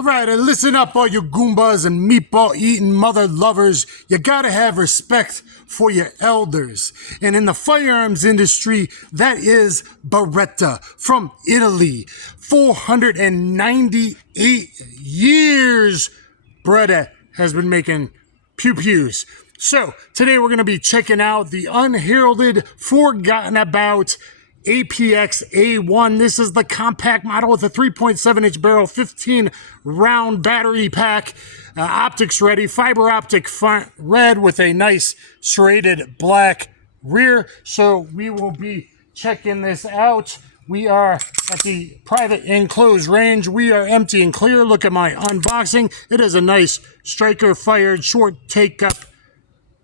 Alright, and listen up, all you Goombas and meatball-eating mother lovers. You gotta have respect for your elders. And in the firearms industry, that is Beretta from Italy. 498 years Beretta has been making pew-pews. So, today we're going to be checking out the unheralded, forgotten about APX A1. This is the compact model with a 3.7-inch barrel, 15-round battery pack, optics ready, fiber optic front, red with a nice serrated black rear. So we will be checking this out. We are at the private enclosed range. We are empty and clear. Look at my unboxing. It is a nice striker-fired short take-up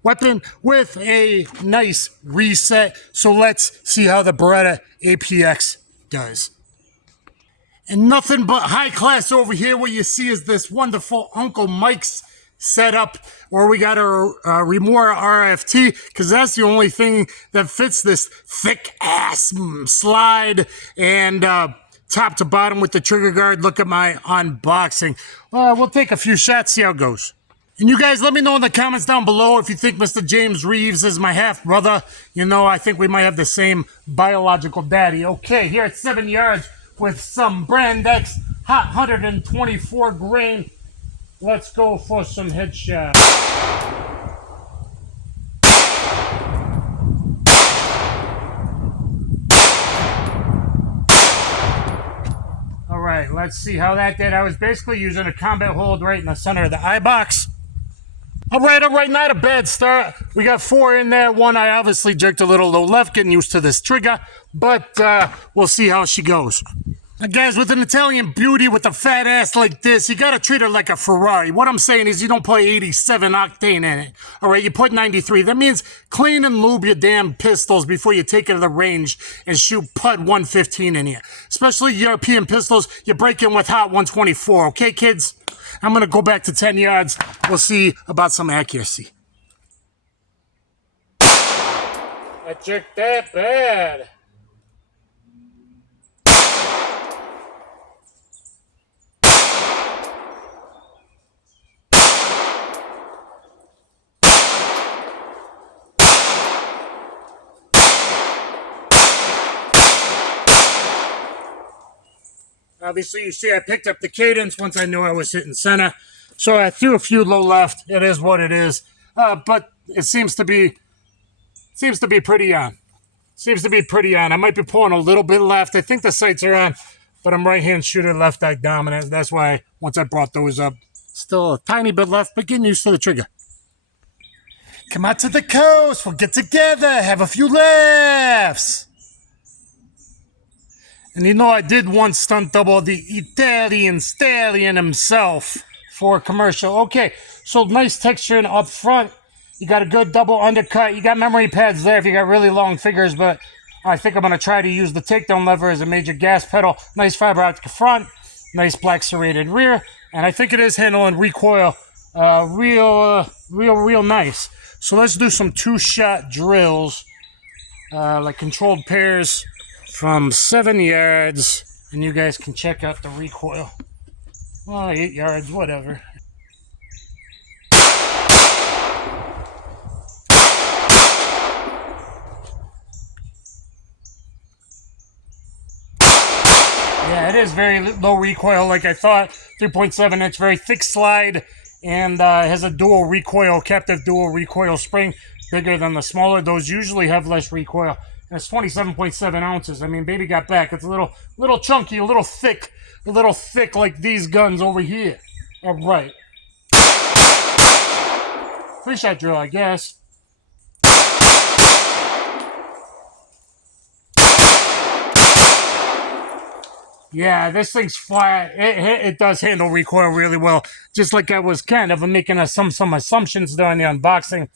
weapon with a nice reset. So let's see how the Beretta APX does. And nothing but high class over here. What you see is this wonderful Uncle Mike's setup, where we got our Remora RFT, because that's the only thing that fits this thick ass slide, and top to bottom with the trigger guard. Look at my unboxing. We'll take a few shots, see how it goes. And you guys let me know in the comments down below if you think Mr. James Reeves is my half-brother. You know, I think we might have the same biological daddy. Okay, here at 7 yards with some Brand X Hot 124 grain. Let's go for some headshots. All right, let's see how that did. I was basically using a combat hold right in the center of the eye box. All right, not a bad start. We got 4 in there. One I obviously jerked a little low left, getting used to this trigger, but we'll see how she goes. Now, guys, with an Italian beauty with a fat ass like this, you gotta treat her like a Ferrari. What I'm saying is you don't put 87 octane in it. All right, you put 93. That means clean and lube your damn pistols before you take it to the range and shoot PUD 115 in here. Especially European pistols, you break in with hot 124. Okay, kids? I'm gonna go back to 10 yards. We'll see about some accuracy. I jerked that bad. Obviously, you see I picked up the cadence once I knew I was hitting center. So I threw a few low left. It is what it is. But it seems to be pretty on. Seems to be pretty on. I might be pulling a little bit left. I think the sights are on, but I'm right-hand shooter, left eye dominant. That's why once I brought those up, still a tiny bit left, but getting used to the trigger. Come out to the coast. We'll get together. Have a few laughs. And you know, I did once stunt double the Italian Stallion himself for a commercial. Okay, so nice texturing up front. You got a good double undercut. You got memory pads there if you got really long fingers, but I think I'm going to try to use the takedown lever as a major gas pedal. Nice fiber optic front, nice black serrated rear, and I think it is handling recoil real nice. So let's do some 2-shot drills, like controlled pairs, from 7 yards, and you guys can check out the recoil. Well, 8 yards, whatever. Yeah, it is very low recoil like I thought. 3.7-inch, very thick slide, and has a dual recoil, captive dual recoil spring, bigger than the smaller. Those usually have less recoil. And it's 27.7 ounces. I mean, baby got back. It's a little chunky, a little thick like these guns over here. All right. 3-shot drill, I guess. Yeah, this thing's flat. It does handle recoil really well. Just like I was kind of making some assumptions during the unboxing.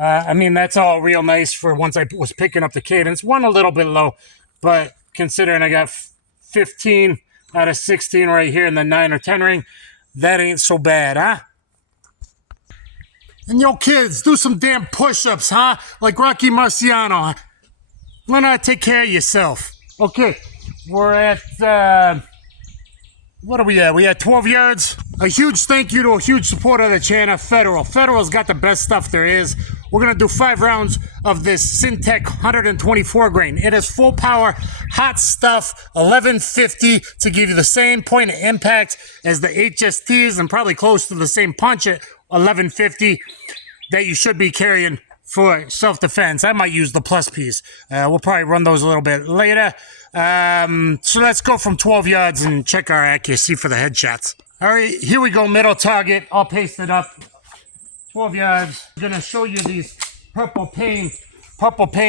I mean, that's all real nice for once I was picking up the cadence. One a little bit low, but considering I got 15 out of 16 right here in the 9 or 10 ring, that ain't so bad, huh? And yo, kids, do some damn push-ups, huh? Like Rocky Marciano. Learn how to take care of yourself. Okay, we're at What are we at? We at 12 yards. A huge thank you to a huge supporter of the channel, Federal. Federal's got the best stuff there is. We're gonna do 5 rounds of this Syntec 124 grain. It is full power, hot stuff, 1150 to give you the same point of impact as the HSTs and probably close to the same punch at 1150 that you should be carrying for self-defense. I might use the plus piece. We'll probably run those a little bit later. So let's go from 12 yards and check our accuracy for the headshots. All right, here we go, middle target. I'll paste it up. 12 yards. I'm gonna show you these purple paint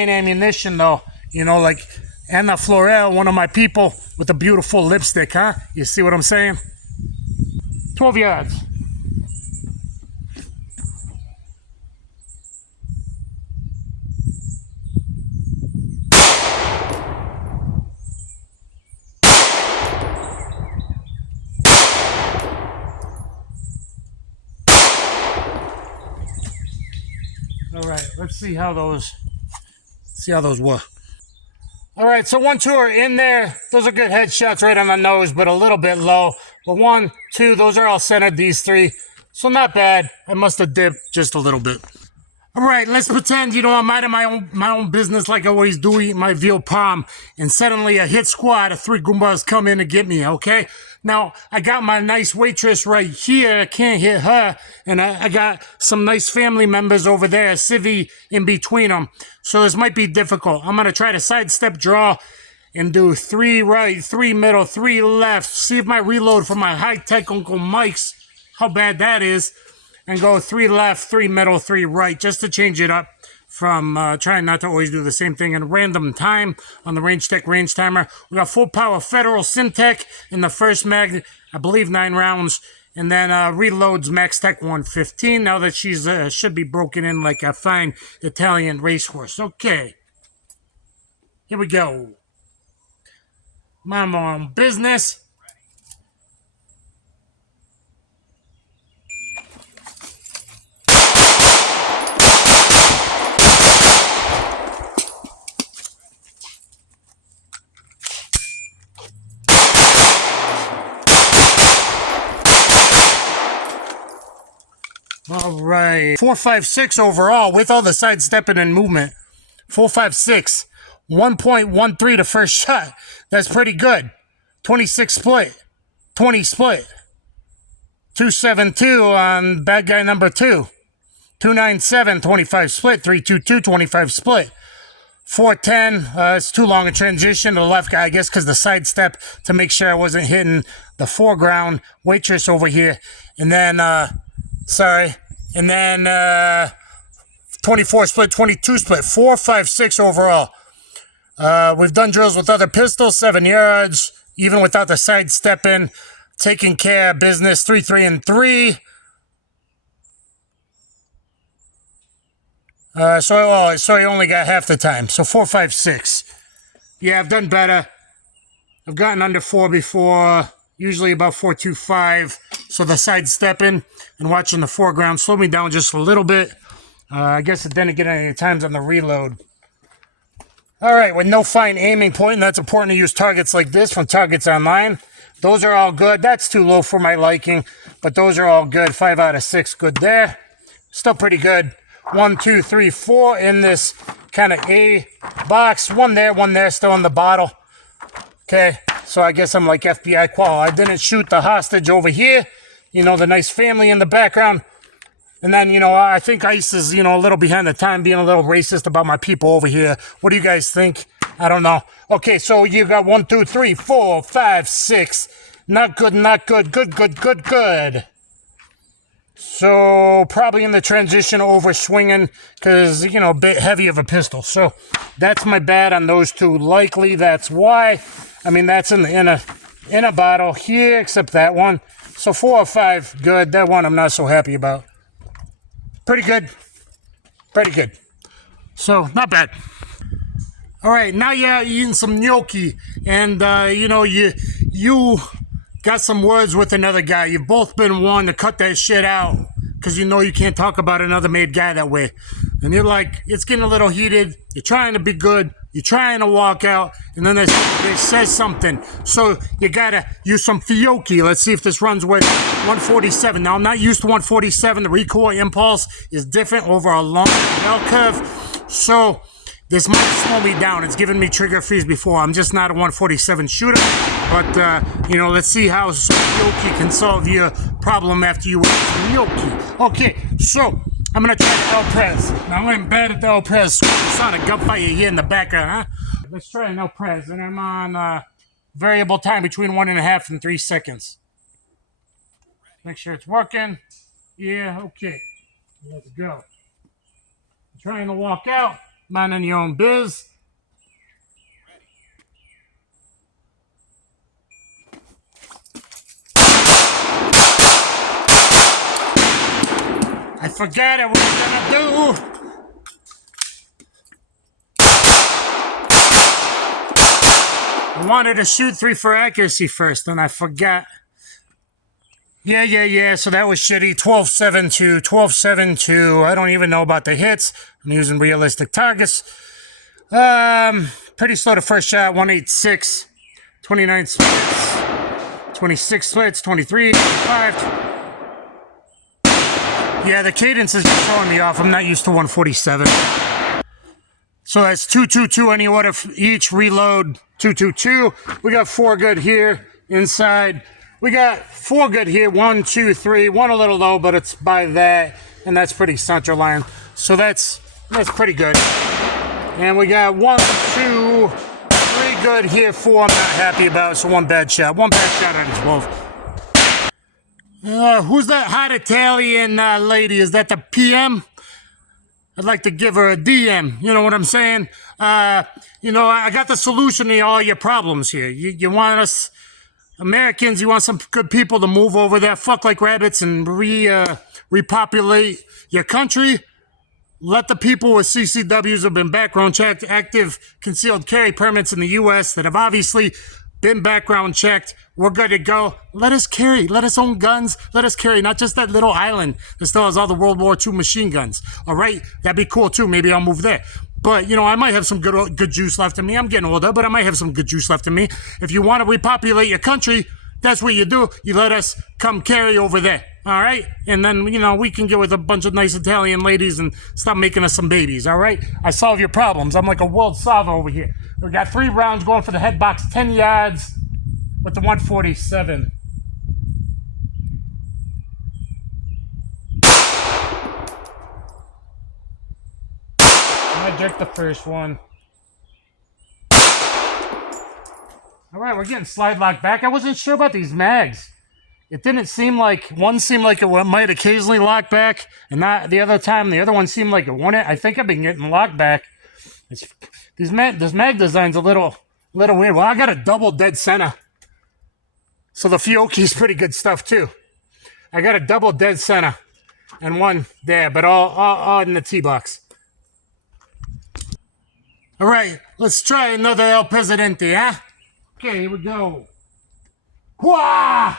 ammunition though. You know, like Anna Florel, one of my people with a beautiful lipstick, huh? You see what I'm saying? 12 yards. All right, let's see how those were. All right, so 1, 2 are in there. Those are good headshots right on the nose, but a little bit low. But 1, 2, those are all centered, these 3. So not bad. I must have dipped just a little bit. All right, let's pretend, you know, I'm minding my own business like I always do, eating my veal palm, and suddenly a hit squad of 3 Goombas come in to get me, okay? Now, I got my nice waitress right here. I can't hit her. And I got some nice family members over there, a civvy in between them. So this might be difficult. I'm going to try to sidestep draw and do 3 right, 3 middle, 3 left. See if my reload from my high-tech Uncle Mike's, how bad that is. And go 3 left, 3 middle, 3 right, just to change it up from trying not to always do the same thing in random time on the Range Tech Range Timer. We got full power Federal Syntec in the first mag, I believe 9 rounds. And then reloads Max Tech 115 now that she's should be broken in like a fine Italian racehorse. Okay, here we go. Mind my own business. All right, 4.56 overall with all the sidestepping and movement. 4.56, 1.13 the first shot. That's pretty good. 26 split, 20 split. 272 on bad guy number 2. 297, 25 split. 322, 25 split. 410, it's too long a transition to the left guy, I guess, because the sidestep to make sure I wasn't hitting the foreground waitress over here. And then, and then 24 split, 22 split, 4.56 overall. We've done drills with other pistols, 7 yards, even without the sidestepping, taking care of business, 3, 3, and 3. So he only got half the time, so 4.56. Yeah, I've done better. I've gotten under 4 before. Usually about 4.25, so the sidestepping and watching the foreground slowed me down just a little bit. I guess it didn't get any times on the reload. All right, with no fine aiming point, and that's important to use targets like this from Targets Online. Those are all good. That's too low for my liking, but those are all good. 5 out of 6, good there. Still pretty good. 1, 2, 3, 4 in this kind of A box. One there, still in the bottle. Okay. So I guess I'm like FBI qual. I didn't shoot the hostage over here. You know, the nice family in the background. And then, you know, I think ICE is, you know, a little behind the time, being a little racist about my people over here. What do you guys think? I don't know. Okay, so you got 1, 2, 3, 4, 5, 6. Not good, not good. Good, good, good, good. So probably in the transition over swinging because, you know, a bit heavy of a pistol. So that's my bad on those 2. Likely that's why. I mean, that's in a bottle here, except that one. So 4 or 5, good. That one I'm not so happy about. Pretty good. Pretty good. So, not bad. All right, now you're eating some gnocchi. And, you know, you got some words with another guy. You've both been warned to cut that shit out. Because you know you can't talk about another made guy that way. And you're like, it's getting a little heated. You're trying to be good. you're trying to walk out, and then it says something. So you gotta use some fiocchi. Let's see if this runs with 147. Now, I'm not used to 147. The recoil impulse is different over a long bell curve. So this might slow me down. It's given me trigger freeze before. I'm just not a 147 shooter. But, you know, let's see how fiocchi can solve your problem after you use fiocchi. Okay, so I'm going to try the El Prez. Now, I'm bad at the El Prez. It's on a gunfire here in the background, huh? Let's try an El Prez. And I'm on variable time between 1.5 and 3 seconds. Make sure it's working. Yeah, okay. Let's go. I'm trying to walk out. Minding your own biz. I forgot what we were gonna do. I wanted to shoot 3 for accuracy first, and I forgot. Yeah. So that was shitty. 12.72, 12.72. I don't even know about the hits. I'm using realistic targets. Pretty slow to first shot. 186, 29 splits, 26 splits, 23, 25. Yeah, the cadence is just throwing me off. I'm not used to 147. So that's 222 any order each. Reload 222. We got 4 good here inside. We got 4 good here. 1, 2, 3. 1 a little low, but it's by that, and that's pretty central line. So that's pretty good. And we got 1, 2, 3 good here. 4 I'm not happy about. So 1 bad shot. 1 bad shot out of 12. Who's that hot Italian lady? Is that the PM? I'd like to give her a DM. You know what I'm saying? You know, I got the solution to all your problems here. You want us Americans, you want some good people to move over there, fuck like rabbits, and repopulate your country. Let the people with CCWs have been background checked, active concealed carry permits in the U.S. that have obviously been background checked. We're good to go. Let us carry. Let us own guns. Let us carry. Not just that little island that still has all the World War II machine guns. All right? That'd be cool, too. Maybe I'll move there. But, you know, I might have some good juice left in me. I'm getting older, but I might have some good juice left in me. If you want to repopulate your country, that's what you do. You let us come carry over there. All right? And then, you know, we can get with a bunch of nice Italian ladies and stop making us some babies. All right? I solve your problems. I'm like a world solver over here. We got 3 rounds going for the head box, 10 yards with the 147. I jerked the first one. All right, we're getting slide locked back. I wasn't sure about these mags. It didn't seem like, one seemed like it might occasionally lock back, and not the other time, the other one seemed like it wouldn't. I think I've been getting locked back. This mag design's a little weird. Well, I got a double dead center. So the fiocchi's pretty good stuff, too. I got a double dead center and 1 there, but all in the T-box. All right, let's try another El Presidente, huh? Okay, here we go. Wah!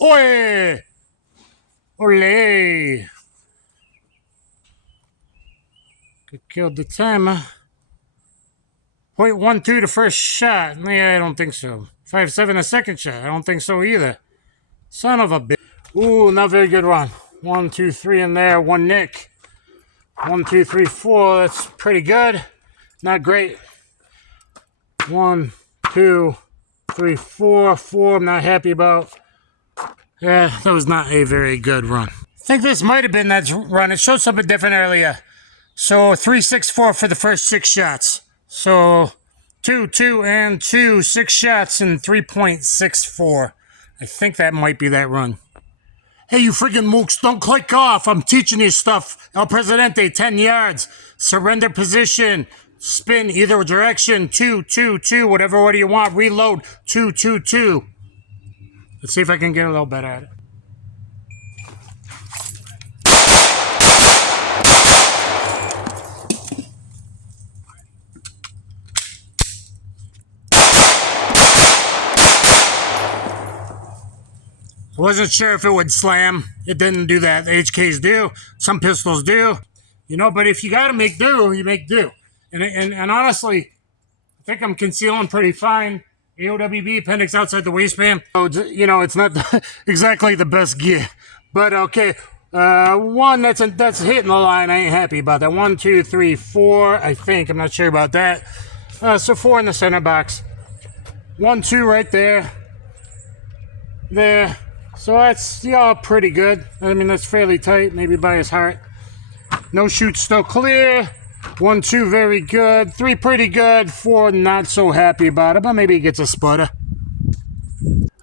Oi! Ole! Killed the timer. 0.12 the first shot. Yeah, I don't think so. 5.7 the second shot. I don't think so either. Son of a bitch. Ooh, not very good run. 1, 2, 3 in there. 1 nick. 1, 2, 3, 4. That's pretty good. Not great. 1, 2, 3, 4. 4 I'm not happy about. Yeah, that was not a very good run. I think this might have been that run. It showed something different earlier. So 3.64 for the first 6 shots. So 2, 2, and 2, 6 shots and 3.64. I think that might be that run. Hey, you friggin' mooks, don't click off. I'm teaching you stuff. El Presidente, 10 yards. Surrender position. Spin either direction. 2, 2, 2. Whatever order you want. Reload. 2, 2, 2. Let's see if I can get a little better at it. I wasn't sure if it would slam. It didn't do that. The HKs do. Some pistols do. You know, but if you got to make do, you make do. And honestly, I think I'm concealing pretty fine. AOWB, appendix outside the waistband. So, you know, it's not exactly the best gear. But okay, one, that's hitting the line. I ain't happy about that. 1, 2, 3, 4, I think. I'm not sure about that. So 4 in the center box. 1, 2 right there. There. So that's, yeah, pretty good. I mean, that's fairly tight, maybe by his heart. No shoot, still clear. 1, 2, very good. 3, pretty good. 4, not so happy about it, but maybe he gets a sputter.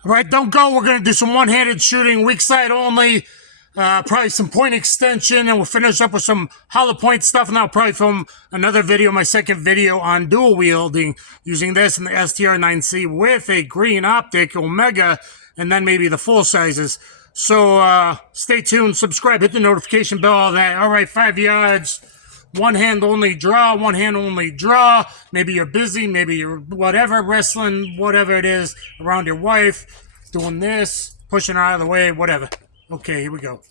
All right, don't go. We're going to do some one-handed shooting, weak side only. Probably some point extension, and we'll finish up with some hollow point stuff, and I'll probably film another video, my second video on dual wielding, using this and the STR-9C with a green optic Omega, and then maybe the full sizes. So stay tuned, subscribe, hit the notification bell, all that. All right, 5 yards, one hand only draw, one hand only draw. Maybe you're busy, maybe you're whatever, wrestling, whatever it is, around your wife, doing this, pushing her out of the way, whatever. Okay, here we go.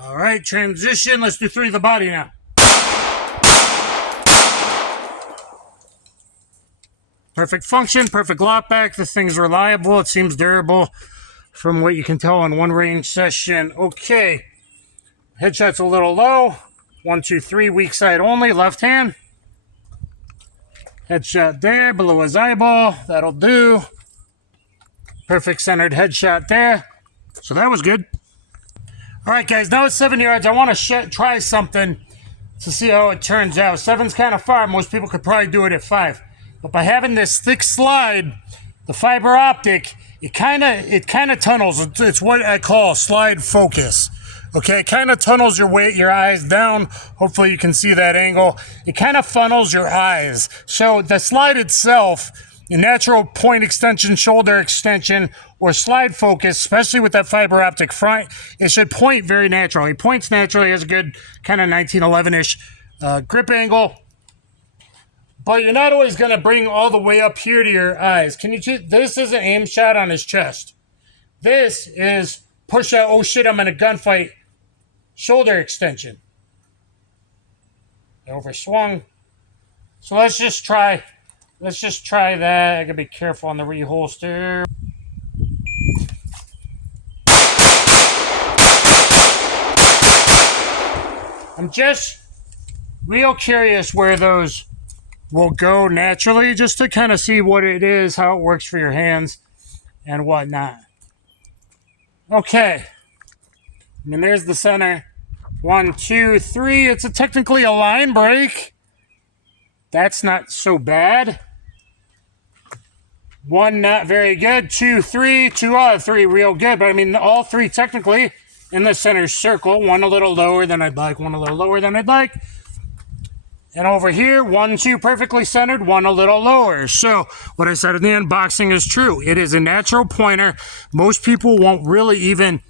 All right, transition. Let's do 3 of the body now. Perfect function, perfect lockback. The thing's reliable. It seems durable from what you can tell in one range session. Okay, headshot's a little low. 1, 2, 3, weak side only, left hand. Headshot there, below his eyeball. That'll do. Perfect centered headshot there. So that was good. All right, guys, now it's 7 yards. I want to try something to see how it turns out. 7's kind of far. Most people could probably do it at 5. But by having this thick slide, the fiber optic, it kind of tunnels. It's what I call slide focus. Okay, it kind of tunnels your eyes down. Hopefully you can see that angle. It kind of funnels your eyes. So the slide itself, the natural point extension, shoulder extension, or slide focus, especially with that fiber optic front, it should point very naturally. It points naturally, has a good kind of 1911-ish grip angle. But you're not always going to bring all the way up here to your eyes. Can you see? This is an aim shot on his chest. This is push out, oh shit, I'm in a gunfight. Shoulder extension. Overswung. So let's just try that. I gotta be careful on the reholster. I'm just real curious where those will go naturally, just to kind of see what it is, how it works for your hands and whatnot. Okay. I mean, there's the center. 1, 2, 3. It's technically a line break. That's not so bad. 1, not very good. 2, 3. 2 out of 3, real good. But I mean, all 3 technically in the center circle. 1 a little lower than I'd like. 1 a little lower than I'd like. And over here, 1, 2, perfectly centered. 1 a little lower. So what I said in the unboxing is true. It is a natural pointer. Most people won't really even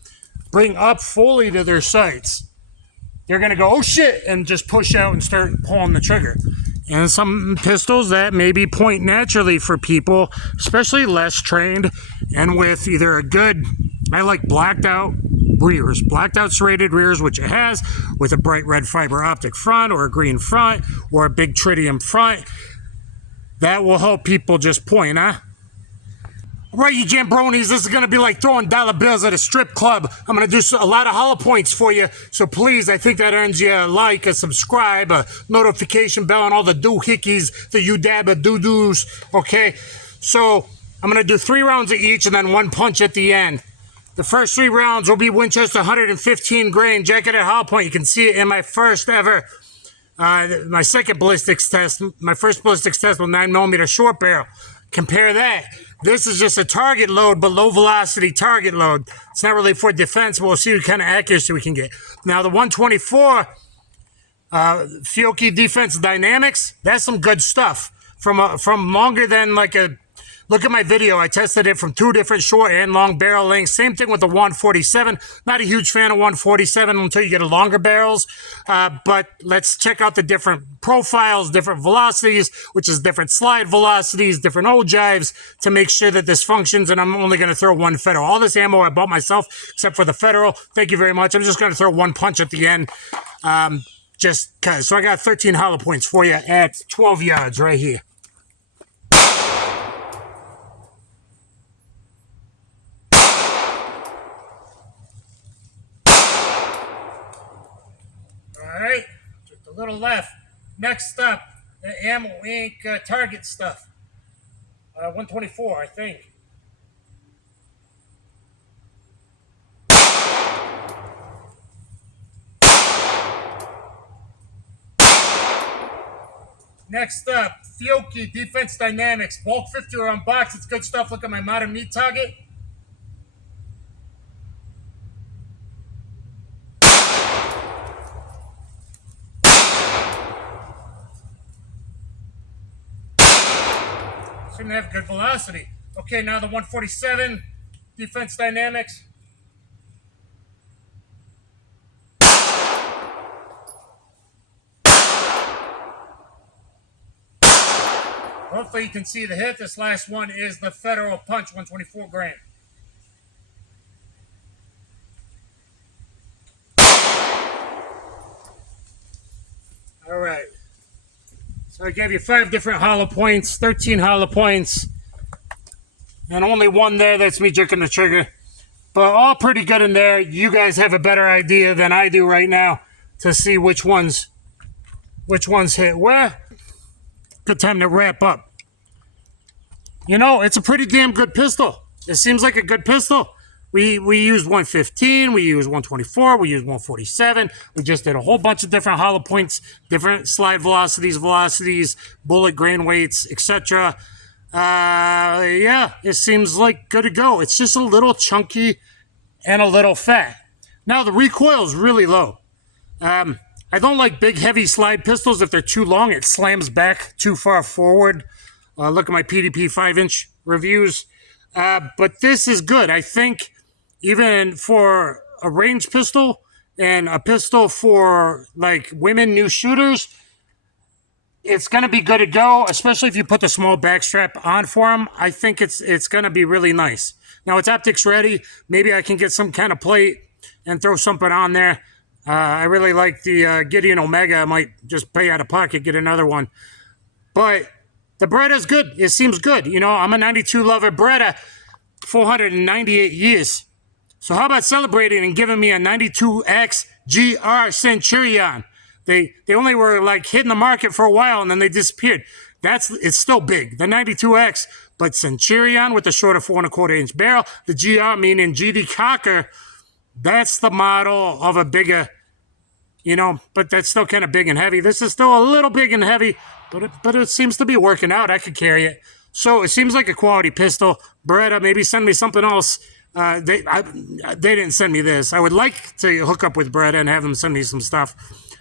bring up fully to their sights. They're going to go, oh shit, and just push out and start pulling the trigger. And some pistols that maybe point naturally for people, especially less trained, and with either a good, I like blacked out rears, blacked out serrated rears, which it has, with a bright red fiber optic front, or a green front, or a big tritium front. That will help people just point, huh? All right, you jambronis, this is going to be like throwing dollar bills at a strip club. I'm going to do a lot of hollow points for you. So please, I think that earns you a like, a subscribe, a notification bell, and all the doohickeys, the you-dabba doo-doos, okay? So I'm going to do 3 rounds of each and then 1 punch at the end. The first 3 rounds will be Winchester 115 grain, jacketed hollow point. You can see it in my first ever, my second ballistics test, my first ballistics test with 9mm short barrel. Compare that. This is just a target load, but low velocity target load. It's not really for defense, but we'll see what kind of accuracy we can get. Now the 124 Fiocchi defense dynamics, that's some good stuff. From longer than like a Look at my video. I tested it from 2 different short and long barrel lengths. Same thing with the 147. Not a huge fan of 147 until you get longer barrels. But let's check out the different profiles, different velocities, which is different slide velocities, different ogives to make sure that this functions. And I'm only going to throw 1 federal. All this ammo I bought myself, except for the federal. Thank you very much. I'm just going to throw 1 punch at the end. Just because. So I got 13 hollow points for you at 12 yards right here. Alright, just a little left. Next up, the Ammo Inc. Target stuff. 124, I think. Next up, Fiocchi Defense Dynamics. Bulk 50 or on box. It's good stuff. Look at my modern meat target. Shouldn't have good velocity. Okay, now the 147 Defense Dynamics. Hopefully you can see the hit. This last one is the Federal Punch, 124 grain. All right. So I gave you 5 different hollow points, 13 hollow points, and only 1 there. That's me jerking the trigger. But all pretty good in there. You guys have a better idea than I do right now to see which ones hit where. Good time to wrap up. You know, it's a pretty damn good pistol. It seems like a good pistol. We used 115, we used 124, we used 147. We just did a whole bunch of different hollow points, different slide velocities, bullet grain weights, etc. Yeah, it seems like good to go. It's just a little chunky and a little fat. Now, the recoil is really low. I don't like big, heavy slide pistols. If they're too long, it slams back too far forward. Look at my PDP 5-inch reviews. But this is good. I think even for a range pistol and a pistol for, like, women new shooters, it's going to be good to go, especially if you put the small backstrap on for them. I think it's going to be really nice. Now, it's optics ready. Maybe I can get some kind of plate and throw something on there. I really like the Gideon Omega. I might just pay out of pocket, get another one. But the Beretta's good. It seems good. You know, I'm a 92 lover. Beretta, 498 years. So how about celebrating and giving me a 92X GR Centurion? They only were like hitting the market for a while and then they disappeared. It's still big. The 92X, but Centurion with the shorter 4 1/4 inch barrel. The GR meaning GD Cocker. That's the model of a bigger, you know, but that's still kind of big and heavy. This is still a little big and heavy, but it seems to be working out. I could carry it. So it seems like a quality pistol. Beretta, maybe send me something else. They didn't send me this. I would like to hook up with Beretta and have them send me some stuff.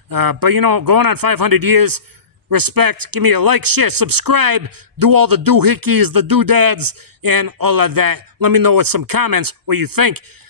But, you know, going on 500 years, respect. Give me a like, share, subscribe. Do all the doohickeys, the doodads, and all of that. Let me know with some comments what you think.